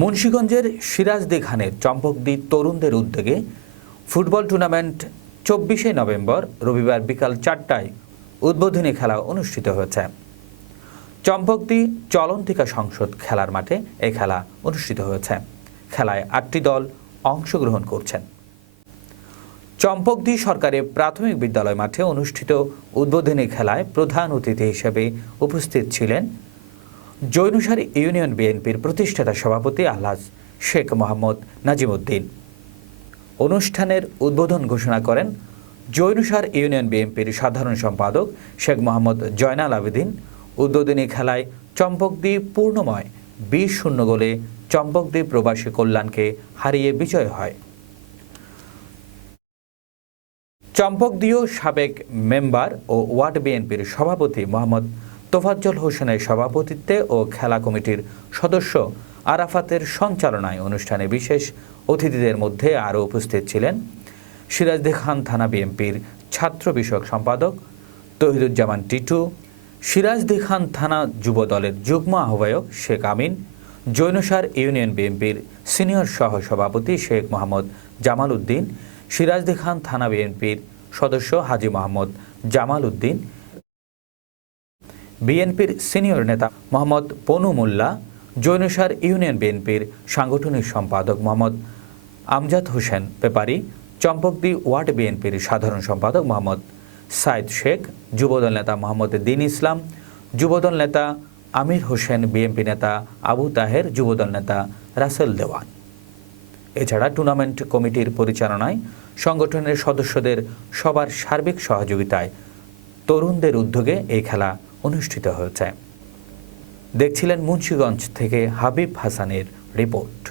মুন্সীগঞ্জের সিরাজদি খানের চম্পকদি তরুণদের উদ্যোগে ফুটবল টুর্নামেন্ট চব্বিশে নভেম্বর রবিবার বিকাল চারটায় উদ্বোধনী খেলা অনুষ্ঠিত হয়েছে। চম্পকদি চলন্তিকা সংসদ খেলার মাঠে এই খেলা অনুষ্ঠিত হয়েছে। খেলায় আটটি দল অংশগ্রহণ করছেন। চম্পকদি সরকারের প্রাথমিক বিদ্যালয় মাঠে অনুষ্ঠিত উদ্বোধনী খেলায় প্রধান অতিথি হিসেবে উপস্থিত ছিলেন জৈনসার ইউনিয়ন বিএনপির প্রতিষ্ঠাতা সভাপতি আলহাজ শেখ মোহাম্মদ নাজিমুদ্দিন। অনুষ্ঠানের উদ্বোধন ঘোষণা করেন জৈনুসার ইউনিয়ন বিএনপির সাধারণ সম্পাদক শেখ মোহাম্মদ জয়নাল আবেদিন। উদ্বোধনী খেলায় চম্পকদি পূর্ণময় বিশ শূন্য গোলে চম্পকদি প্রবাসী কল্যাণকে হারিয়ে বিজয় হয়। চম্পকদিও সাবেক মেম্বার ও ওয়ার্ড বিএনপির সভাপতি মোহাম্মদ তোফাজ্জল হোসেনের সভাপতিত্বে ও খেলা কমিটির সদস্য আরাফাতের সঞ্চালনায় অনুষ্ঠানে বিশেষ অতিথিদের মধ্যে আরও উপস্থিত ছিলেন সিরাজদে খান থানা বিএনপির ছাত্র বিষয়ক সম্পাদক তহিদুজ্জামান টিটু, সিরাজদি খান থানা যুব দলের যুগ্ম আহ্বায়ক শেখ আমিন, জৈনসার ইউনিয়ন বিএনপির সিনিয়র সহ সভাপতি শেখ মোহাম্মদ জামাল উদ্দিন সিরাজদি খান থানা বিএনপির সদস্য হাজি মোহাম্মদ জামাল উদ্দিন, বিএনপির সিনিয়র নেতা মোহাম্মদ পনু মোল্লা, জৈনসার ইউনিয়ন বিএনপির সাংগঠনিক সম্পাদক মোহাম্মদ আমজাদ হোসেন পেপারি, চম্পকদি ওয়ার্ড বিএনপির সাধারণ সম্পাদক মোহাম্মদ সাইদ শেখ, যুবদল নেতা মোহাম্মদ দিন ইসলাম, যুবদল নেতা আমির হোসেন, বিএনপি নেতা আবু তাহের, যুবদল নেতা রাসেল দেওয়ান। এছাড়া টুর্নামেন্ট কমিটির পরিচালনায় সংগঠনের সদস্যদের সবার সার্বিক সহযোগিতায় তরুণদের উদ্যোগে এই খেলা অনুষ্ঠিত হয়েছে। দেখছিলেন মুন্সীগঞ্জ থেকে হাবিব হাসানের রিপোর্ট।